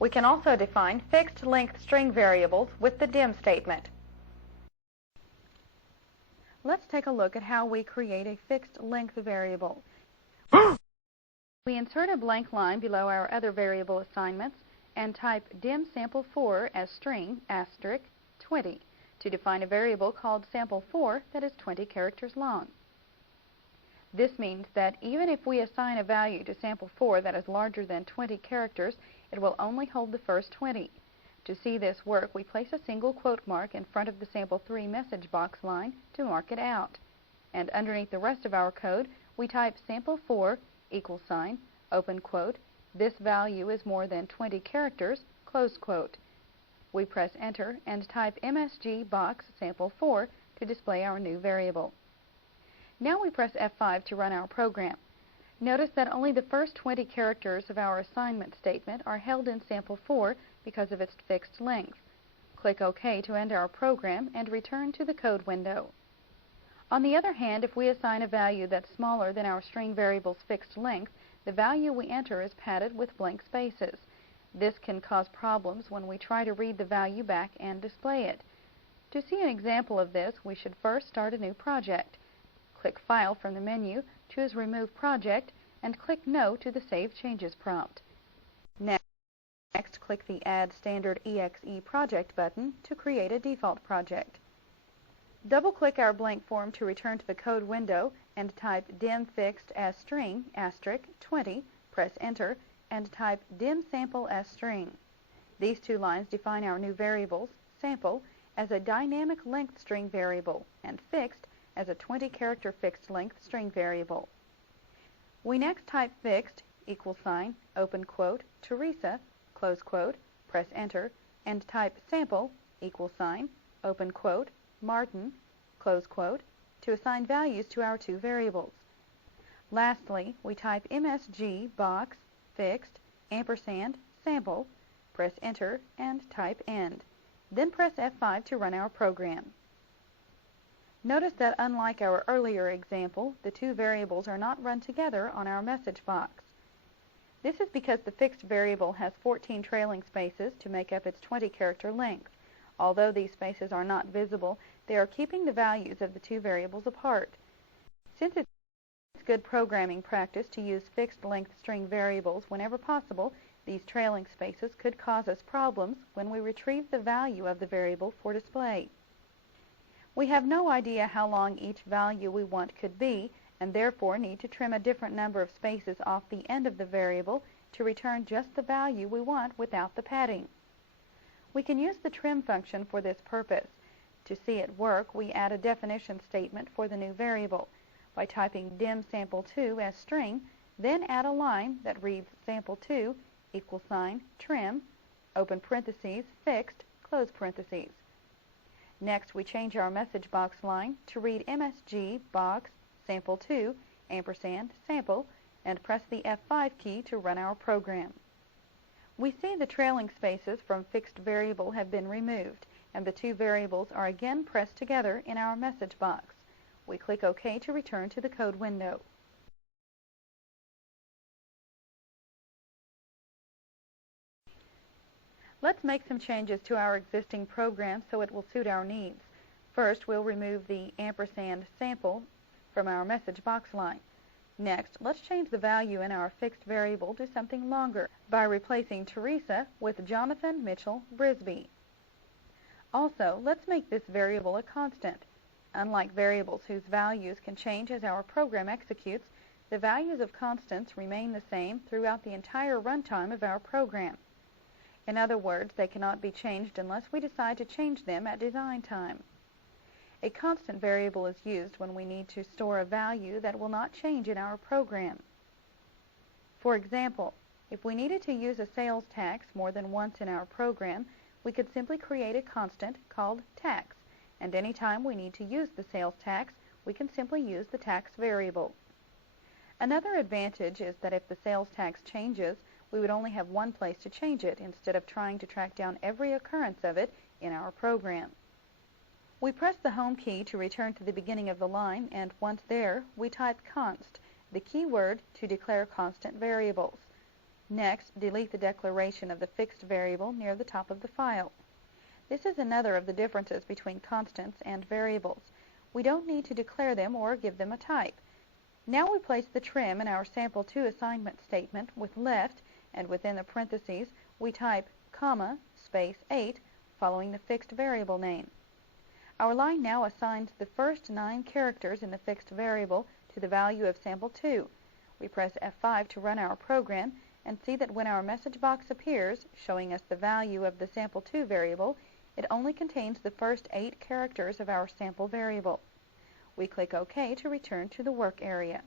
We can also define fixed-length string variables with the dim statement. Let's take a look at how we create a fixed-length variable. We insert a blank line below our other variable assignments and type dim sample4 as string asterisk 20 to define a variable called sample4 that is 20 characters long. This means that even if we assign a value to sample4 that is larger than 20 characters, it will only hold the first 20. To see this work, we place a single quote mark in front of the sample3 message box line to mark it out. And underneath the rest of our code, we type sample4 equal sign, open quote, this value is more than 20 characters, close quote. We press enter and type MSG box sample4 to display our new variable. Now we press F5 to run our program. Notice that only the first 20 characters of our assignment statement are held in sample4 because of its fixed length. Click OK to end our program and return to the code window. On the other hand, if we assign a value that's smaller than our string variable's fixed length, the value we enter is padded with blank spaces. This can cause problems when we try to read the value back and display it. To see an example of this, we should first start a new project. Click File from the menu, choose Remove Project, and click No to the Save Changes prompt. Next, click the Add Standard EXE Project button to create a default project. Double-click our blank form to return to the code window and type dim fixed as string asterisk 20, press enter, and type dim sample as string. These two lines define our new variables, sample as a dynamic length string variable and fixed as a 20-character fixed length string variable. We next type fixed equal sign, open quote, Teresa, close quote, press enter, and type sample equal sign, open quote, Martin, close quote, to assign values to our two variables. Lastly, we type MSG box fixed ampersand sample, press enter, and type end. Then press F5 to run our program. Notice that unlike our earlier example, the two variables are not run together on our message box. This is because the fixed variable has 14 trailing spaces to make up its 20-character length. Although these spaces are not visible, they are keeping the values of the two variables apart. Since it's good programming practice to use fixed-length string variables whenever possible, these trailing spaces could cause us problems when we retrieve the value of the variable for display. We have no idea how long each value we want could be, and therefore need to trim a different number of spaces off the end of the variable to return just the value we want without the padding. We can use the trim function for this purpose. To see it work, we add a definition statement for the new variable by typing dim sample2 as string, then add a line that reads sample2 equal sign trim, open parentheses, fixed, close parentheses. Next, we change our message box line to read MSG box sample2 ampersand sample and press the F5 key to run our program. We see the trailing spaces from fixed variable have been removed, and the two variables are again pressed together in our message box. We click OK to return to the code window. Let's make some changes to our existing program so it will suit our needs. First, we'll remove the ampersand sample from our message box line. Next, let's change the value in our fixed variable to something longer by replacing Teresa with Jonathan Mitchell Brisby. Also, let's make this variable a constant. Unlike variables whose values can change as our program executes, the values of constants remain the same throughout the entire runtime of our program. In other words, they cannot be changed unless we decide to change them at design time. A constant variable is used when we need to store a value that will not change in our program. For example, if we needed to use a sales tax more than once in our program, we could simply create a constant called tax, and any time we need to use the sales tax, we can simply use the tax variable. Another advantage is that if the sales tax changes, we would only have one place to change it instead of trying to track down every occurrence of it in our program. We press the Home key to return to the beginning of the line, and once there, we type const, the key word to declare constant variables. Next, delete the declaration of the fixed variable near the top of the file. This is another of the differences between constants and variables. We don't need to declare them or give them a type. Now we place the trim in our sample 2 assignment statement with left, and within the parentheses we type comma space 8 following the fixed variable name. Our line now assigns the first 9 characters in the fixed variable to the value of sample 2. We press F5 to run our program and see that when our message box appears showing us the value of the sample 2 variable, it only contains the first 8 characters of our sample variable. We click OK to return to the work area.